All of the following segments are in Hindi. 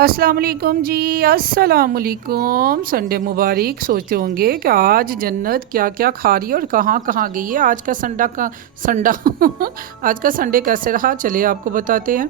अस्सलाम वालेकुम जी। अस्सलाम वालेकुम। संडे मुबारक। सोचते होंगे कि आज जन्नत क्या क्या खा रही है और कहाँ कहाँ गई है। आज का संडा आज का संडे कैसे रहा, चलिए आपको बताते हैं।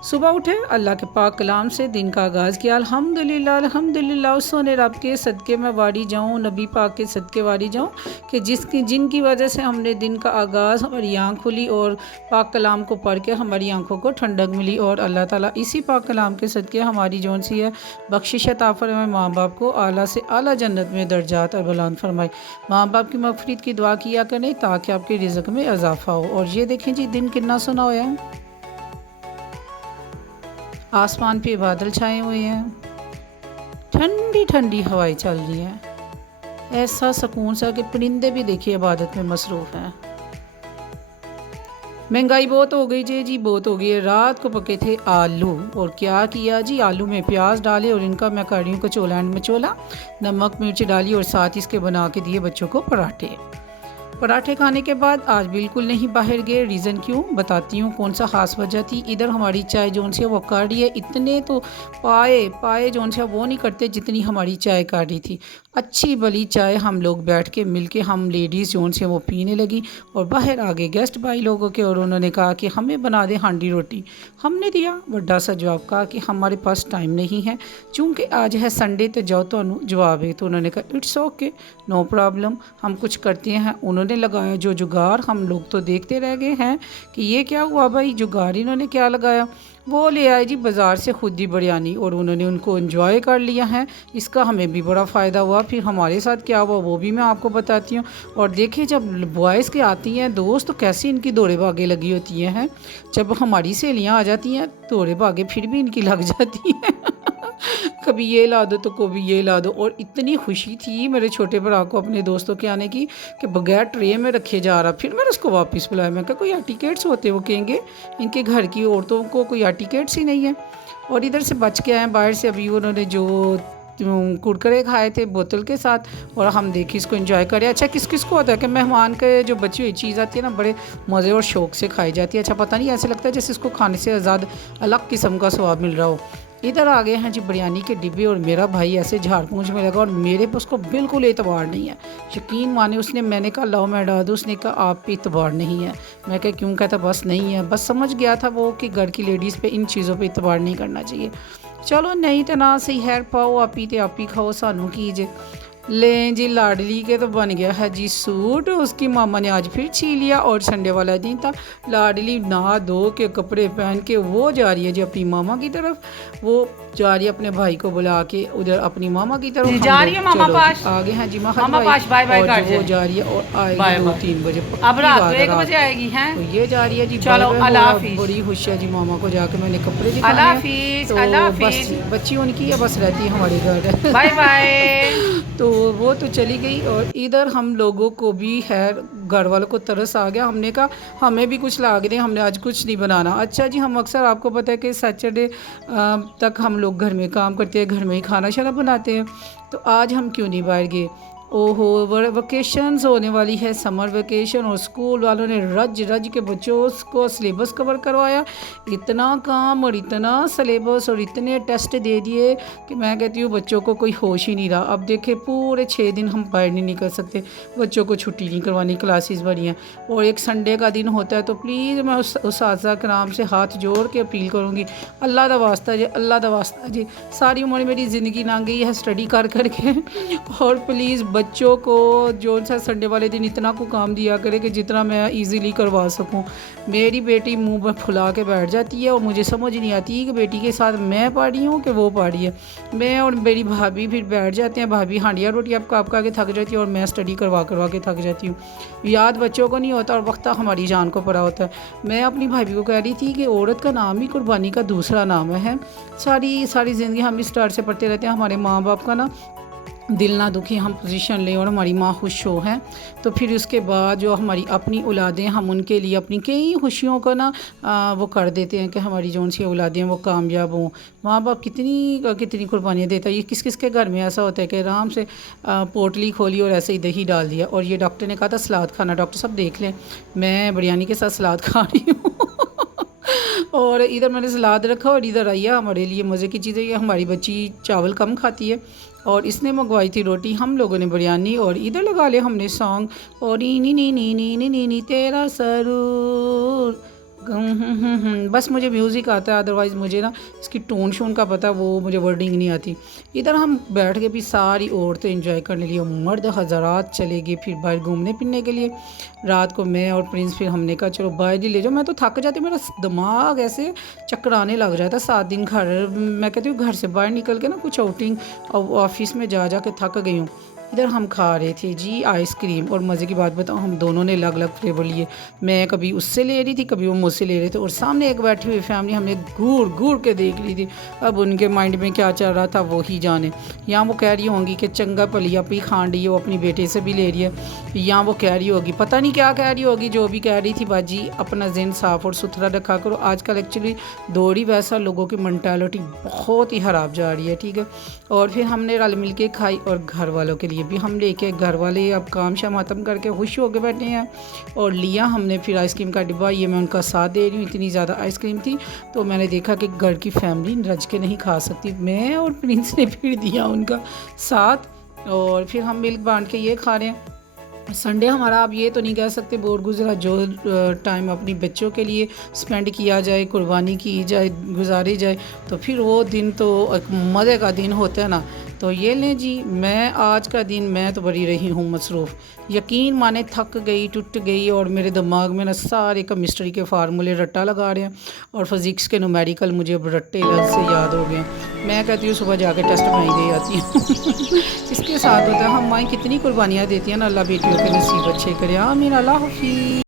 सुबह उठे, अल्लाह के पाक कलाम से दिन का आगाज़ किया। अल्हम्दुलिल्लाह अल्हम्दुलिल्लाह, उस सोने रब के सदक़े में वारी जाऊँ, नबी पाक के सदक़े वारी जाऊँ कि जिनकी वजह से हमने दिन का आगाज़, हमारी आँख खुली और पाक कलाम को पढ़ के हमारी आँखों को ठंडक मिली। और अल्लाह ताला इसी पाक कलाम के सदक़े हमारी जौन सी है बख्शिश अता फरमाए, माँ बाप को आला से आला जन्नत में दर्जात और बुलंद फरमाए। माँ बाप की मग़फ़िरत की दुआ किया करें ताकि आपके रिज़्क़ में इजाफ़ा हो। और ये देखें जी, दिन कितना सुना हुआ है, आसमान पे बादल छाए हुए हैं, ठंडी ठंडी हवाएं चल रही हैं, ऐसा सुकून सा कि परिंदे भी देखिए इबादत में मसरूफ़ हैं। महंगाई बहुत हो गई जी, बहुत हो गई है। रात को पके थे आलू और क्या किया जी, आलू में प्याज डाले और इनका मैं कर रही हूँ कचोला एंड मचोला, नमक मिर्च डाली और साथ ही इसके बना के दिए बच्चों को पराठे। पराठे खाने के बाद आज बिल्कुल नहीं बाहर गए। रीज़न क्यों बताती हूँ, कौन सा ख़ास वजह थी। इधर हमारी चाय जोन से वो कर रही है, इतने तो पाए जोन से वो नहीं करते जितनी हमारी चाय कर रही थी। अच्छी भली चाय हम लोग बैठ के मिल के हम लेडीज़ जोन से वो पीने लगी। और बाहर आ गए गेस्ट भाई लोगों के और उन्होंने कहा कि हमें बना दे हांडी रोटी। हमने दिया बड़ा सा जवाब, कहा कि हमारे पास टाइम नहीं है, चूँकि आज है संडे तो जाओ तो जवाब है। तो उन्होंने कहा इट्स ओके, नो प्रॉब्लम, हम कुछ करते हैं। उन्होंने लगाया जो जुगाड़, हम लोग तो देखते रह गए हैं कि ये क्या हुआ भाई, जुगाड़ इन्होंने क्या लगाया। वो ले आए जी बाज़ार से खुद ही बिरयानी और उन्होंने उनको एंजॉय कर लिया है। इसका हमें भी बड़ा फ़ायदा हुआ। फिर हमारे साथ क्या हुआ वो भी मैं आपको बताती हूँ। और देखिए, जब बॉयज़ के आती हैं दोस्त तो कैसी इनकी दौड़े भागे लगी होती हैं। जब हमारी सहेलियाँ आ जाती हैं दौड़े भागे फिर भी इनकी लग जाती हैं कभी ये ला दो तो कभी ये ला दो। और इतनी खुशी थी मेरे छोटे भरा को अपने दोस्तों के आने की कि बगैर ट्रे में रखे जा रहा। फिर मैंने उसको वापस बुलाया, मैं कहा कोई एटिकेट्स होते, वो कहेंगे इनके घर की औरतों को कोई एटिकेट्स ही नहीं है। और इधर से बच के आए बाहर से, अभी उन्होंने जो कुरकुरे खाए थे बोतल के साथ और हम देखिए इसको एंजॉय करें। अच्छा, किस किस को होता है कि मेहमान के जो बची हुई चीज़ आती है ना बड़े मज़े और शौक़ से खाई जाती है। अच्छा, पता नहीं ऐसे लगता है जैसे इसको खाने से आज़ाद अलग किस्म का स्वाद मिल रहा हो। इधर आ गए हैं जी बिरयानी के डिब्बे और मेरा भाई ऐसे झाड़ पूंछ में लगा और मेरे पर उसको बिल्कुल एतबार नहीं है। यकीन माने उसने, मैंने कहा लाओ मैं डाल दूँ, उसने कहा आप पे एतबार नहीं है। मैं कहा क्यों, कहता बस नहीं है। बस समझ गया था वो कि घर की लेडीज़ पे इन चीज़ों पे एतबार नहीं करना चाहिए। चलो नहीं तो ना सही हैर पाओ, आप ही तो आप ही खाओ, सानू कीजिए। लें जी, लाडली के तो बन गया है जी सूट, उसकी मामा ने आज फिर छी लिया। और संडे वाला दिन था, लाडली नहा धो के कपड़े पहन के वो जा रही है जी अपनी मामा की तरफ। वो जा रही है अपने भाई को बुला के उधर अपनी मामा की तरफ। जा रही है मामा पास, आगे हैं जी मामा पास बाय बाय कर वो जा रही है और आएगी 2-3 बजे, अब रात को 1 बजे आएगी हैं। तो ये जा रही है जी। चलो अल्लाह हाफिज़। बड़ी खुश है जी मामा को जाके मैंने कपड़े दिखाने। अल्लाह हाफिज़, अल्लाह हाफिज़। बस बच्ची उनकी है, बस रहती है हमारे घर। Bye bye. तो वो तो चली गई और इधर हम लोगों को भी खैर घर वालों को तरस आ गया। हमने कहा हमें भी कुछ ला के दें, हमने आज कुछ नहीं बनाना। अच्छा जी, हम अक्सर आपको पता है कि सैटरडे तक हम लोग घर में काम करते हैं, घर में ही खाना शाना बनाते हैं। तो आज हम क्यों नहीं बाहर गए। ओहो, वेकेशंस होने वाली है, समर वेकेशन, और स्कूल वालों ने रज रज के बच्चों को सिलेबस कवर करवाया। इतना काम और इतना सिलेबस और इतने टेस्ट दे दिए कि मैं कहती हूँ बच्चों को कोई होश ही नहीं रहा। अब देखे पूरे 6 दिन हम बाहर नहीं निकल सकते, बच्चों को छुट्टी नहीं करवानी, क्लासेस बड़ी हैं। और एक संडे का दिन होता है तो प्लीज़ मैं उस उस्ताज़ा कराम से हाथ जोड़ के अपील करूँगी, अल्लाह दा वास्ता जी, अल्लाह दा वास्ता जी, सारी उम्र मेरी ज़िंदगी लंघ गई है स्टडी कर करके, और प्लीज़ बच्चों को जो सा संडे वाले दिन इतना को काम दिया करे कि जितना मैं इजीली करवा सकूं। मेरी बेटी मुंह पर फुला के बैठ जाती है और मुझे समझ नहीं आती कि बेटी के साथ मैं पढ़ी हूँ कि वो पढ़ी है। मैं और मेरी भाभी फिर बैठ जाते हैं, भाभी हांडिया रोटी आपका के थक जाती है और मैं स्टडी करवा के थक जाती हूँ। याद बच्चों को नहीं होता और वक्त हमारी जान को पड़ा होता है। मैं अपनी भाभी को कह रही थी कि औरत का नाम ही कुर्बानी का दूसरा नाम है। सारी ज़िंदगी हम इस स्टार्ट से पढ़ते रहते हैं, हमारे माँ बाप का ना दिल ना दुखी, हम पोजीशन लें और हमारी माँ खुश हो है। तो फिर उसके बाद जो हमारी अपनी औलादें, हम उनके लिए अपनी कई खुशियों को ना वो कर देते हैं कि हमारी जो सी औलादें वो कामयाब हों। माँ बाप कितनी कुर्बानियाँ देता है। ये किस किस के घर में ऐसा होता है कि आराम से पोटली खोली और ऐसे ही दही डाल दिया और ये डॉक्टर ने कहा था सलाद खाना। डॉक्टर साहब देख लें, मैं बिरयानी के साथ सलाद खा रही हूँ और इधर मैंने सलाद रखा और इधर आइए हमारे लिए मज़े की चीज़ है। ये हमारी बच्ची चावल कम खाती है और इसने मंगवाई थी रोटी, हम लोगों ने बिरयानी, और इधर लगा लिया हमने सॉन्ग और नी नी नी नी नी नी नी नी तेरा सरूर बस मुझे म्यूज़िक आता है, अदरवाइज़ मुझे ना इसकी टोन शोन का पता, वो मुझे वर्डिंग नहीं आती। इधर हम बैठ के भी सारी औरतें एंजॉय करने लिए, मर्द हज़ारात चले गए फिर बाहर घूमने फिरने के लिए। रात को मैं और प्रिंस फिर हमने कहा चलो बाहर ही ले जाओ। मैं तो थक जाती, मेरा दिमाग ऐसे चकराने लग जाता 7 दिन घर, मैं कहती हूँ घर से बाहर निकल के ना कुछ आउटिंग ऑफिस में जा के थक गई हूँ। इधर हम खा रहे थे जी आइसक्रीम, और मज़े की बात बताऊँ हम दोनों ने अलग अलग फ्लेवर लिए। मैं कभी उससे ले रही थी, कभी वो मुझसे ले रहे थे, और सामने एक बैठी हुई फैमिली हमने घूर घूर के देख ली थी। अब उनके माइंड में क्या चल रहा था वो ही जाने। यहाँ वो कह रही होंगी कि चंगा पलिया पी खान रही है, वो अपनी बेटे से भी ले रही है, या वो कह रही होगी पता नहीं क्या कह रही होगी, जो भी कह रही थी बाजी अपना ज़हन साफ़ और सुथरा रखा करो। आजकल एक्चुअली दौड़ ही वैसा, लोगों की मेंटालिटी बहुत ही ख़राब जा रही है, ठीक है। और फिर हमने रल मिल के खाई, और घर वालों के लिए भी हम लेके, घर वाले अब काम शाम ख़त्म करके खुश हो के बैठे हैं। और लिया हमने फिर आइसक्रीम का डिब्बा, ये मैं उनका साथ दे रही हूँ, इतनी ज़्यादा आइसक्रीम थी तो मैंने देखा कि घर की फैमिली रज के नहीं खा सकती, मैं और प्रिंस ने फिर दिया उनका साथ, और फिर हम मिल्क बांट के ये खा रहे हैं। संडे हमारा आप ये तो नहीं कह सकते बोर गुजरा, जो टाइम अपनी बच्चों के लिए स्पेंड किया जाए, कुर्बानी की जाए, गुजारी जाए, तो फिर वो दिन तो एक मज़े का दिन होता है ना। तो ये लें जी, मैं आज का दिन मैं तो बड़ी रही हूँ मसरूफ़, यकीन माने थक गई, टूट गई, और मेरे दिमाग में ना सारे केमिस्ट्री के फार्मूले रट्टा लगा रहे हैं, और फिज़िक्स के न्यूमेरिकल मुझे अब रट्टे से याद हो गए। मैं कहती हूँ सुबह जाके टेस्ट बनाई दे आती हूँ। इसके साथ होता है हम माएँ कितनी कुर्बानियाँ देती हैं ना, अल्लाह बेटियों के नसीब अच्छे करे। आमीन, अल्लाह हाफ़िज़।